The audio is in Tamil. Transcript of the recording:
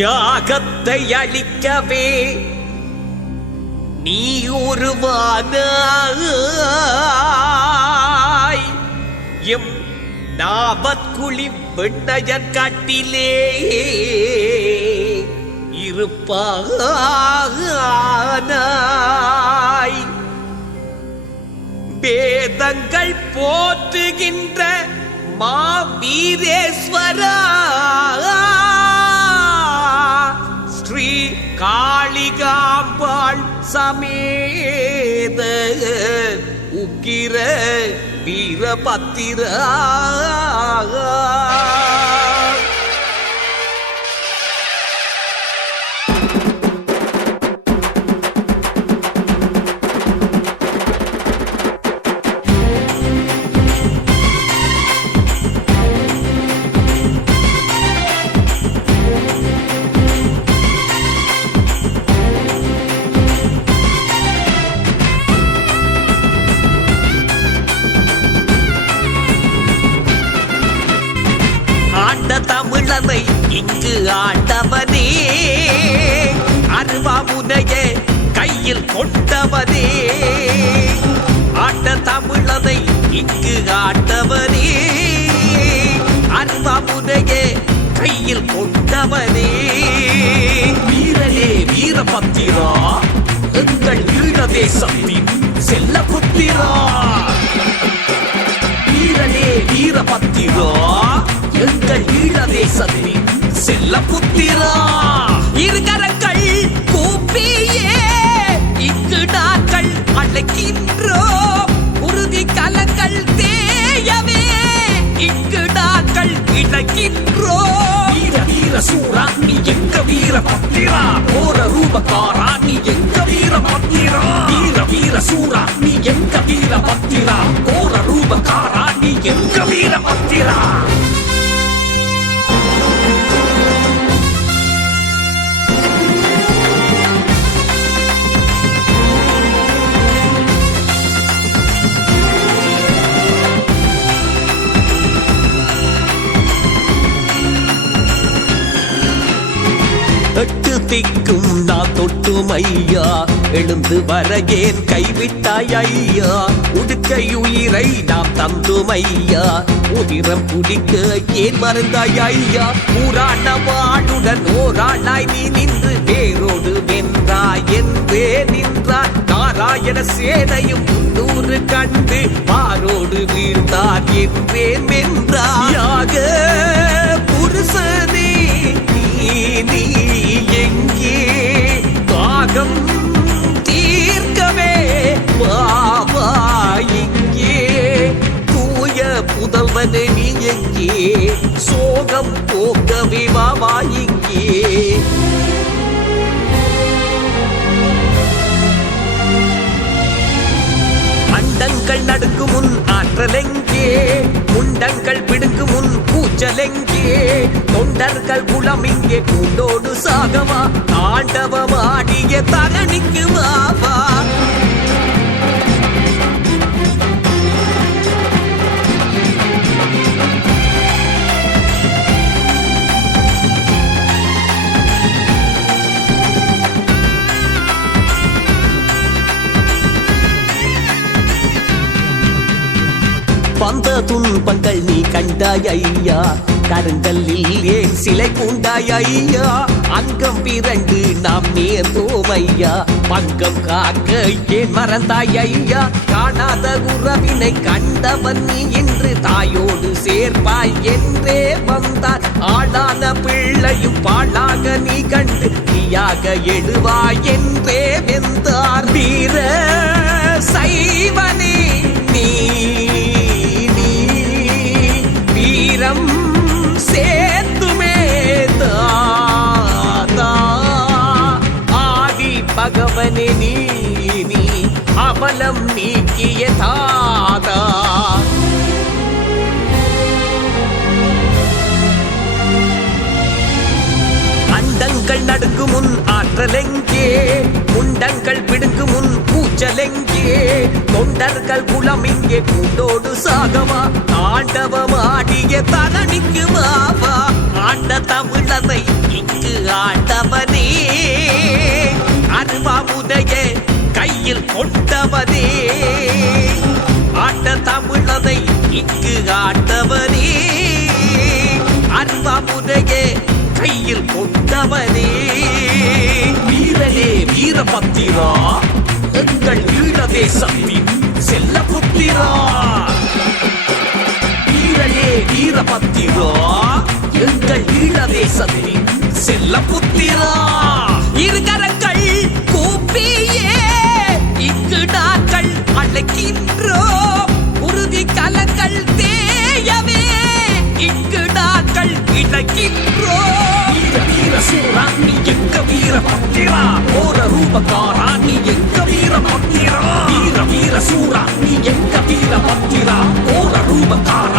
யாகத்தை அளிக்கவே நீ உருவானாய். எம் நாவற்குழி வெண்ணையன் காட்டிலே இருப்பானாய். வேதங்கள் போற்றுகின்ற மாவீரேஸ்வரா ஸ்ரீ காளிகாம்பாள் சமேத உக்கிர வீரபத்திரா. தமிழனை இங்கு ஆண்டவனே, அருவாமுனையே கையில் கொண்டவனே. ஆண்ட தமிழனை இங்கு ஆண்டவனே, அருவாமுனையே கையில் கொண்டவனே. வீரனே வீரபத்திரா, எங்கள் ஈழ தேசத்தின் செல்ல புத்திரா. வீரனே வீரபத்திரா, எங்கள் ஈழ தேசத்தின் செல்ல புத்திரா. இருகரங்கள் கூப்பியே இங்கு நாங்கள் அழைக்கின்றோம். உறுதி கலங்கள் தேயவே இங்கு நாங்கள் இணைக்கின்றோம். வீர வீர சூரா நீ எங்க வீர பத்திரா, போர ரூபக்காரா நீ எங்க வீர பத்திரா. வீர வீர சூரா நீ எங்க வீர பத்திரா, போர ரூபக்காரா நீ எங்க வீர பத்திரா. எட்டு திக்கும் நான் தொட்டும் ஐயா, எழுந்து வர ஏன் கைவிட்டாய் ஐயா. உடுக்கை உயிரை நாம் தந்தும் ஐயா, உதிரம் குடிக்க ஏன் மறந்தாய் ஐயா. ஊரான வாடுடன் ஓராளாய் நீ நின்று வேரோடு வென்றாய் என்றே நின்றாய். நாராயண சேனையும் 300 கண்டு பாரோடு வீழ்ந்தார் என்றே வென்றாய். யாக புருஷனே நீ எங்கே, தாகம் தீர்க்கவே பாபா இங்கே. தூய புதல்வனே நீ எங்கே, சோகம் போக்கவே பாபா இங்கே. அண்டங்கள் நடுங்கும் முன் ஆற்றலெங்கே, முண்டங்கள் பிடுங்கும் முன் கூச்சலெங்கே. தொண்டர்கள் குலம் இங்கே கூண்டோடு சாகவா, தாண்டவமாடிய தரணிக்கு வாவா. வந்த துன்பங்கள் நீ கண்டாய் ஐயா, கருங்கல்லில் ஏன் சிலை பூண்டாய் ஐயா. அங்கம் பிறண்டு நாம் நேர்ந்தோம் ஐயா, பங்கம் காக்க ஏன் மறந்தாய் ஐயா. காணாத உறவினை கண்டவன் நீ என்று தாயோடு சேர்ப்பாய் என்றே வந்தார். ஆளான பிள்ளையும் பாழாக நீ கண்டு நீயாக எழுவாய் என்றே வெந்தார். வீர சைவனே நீ வீரம் சேர்த்துமே தாதா. ஆதி பகவனே நீ அவலம் நீக்கிய தாதா. அண்டங்கள் நடுங்கும் முன் ஆற்றலெங்கே, முண்டங்கள் பிடுங்கும் முன் கூச்சலெங்கே. தொண்டர்கள் குலம் இங்கே கூண்டோடு சாகவா, தாண்டவமாடிய தரணிக்கு வாவா. ஆண்ட தமிழனை இங்கு ஆண்டவனே அருவாமுதைய கையில் கொண்டவனே ஆட்ட தமிழனை இங்கு ஆண்டவனே அருவாமுதைய கையில் கொண்டவனே வீரனே வீரபத்திரா எங்கள் ஈழ தேசத்தின் செல்ல புத்திரா வீரனே வீரபத்திரா எங்கள் ஈழ தேசத்தின் செல்ல புத்திரா இருகரங்கள் கூப்பியே இங்கு நாங்கள் அழைக்கின்றோம் உறுதி கலங்கள் தேயவே இங்கு நாங்கள் இணைக்கின்றோம் வீர சூரா நீ எங்க வீர பத்திரா ஓர ரூபக்காரா நீ எங்க வீர பத்திரா வீர சூரா நீ எங்க வீர பத்திரா ஓர ரூபக்காரா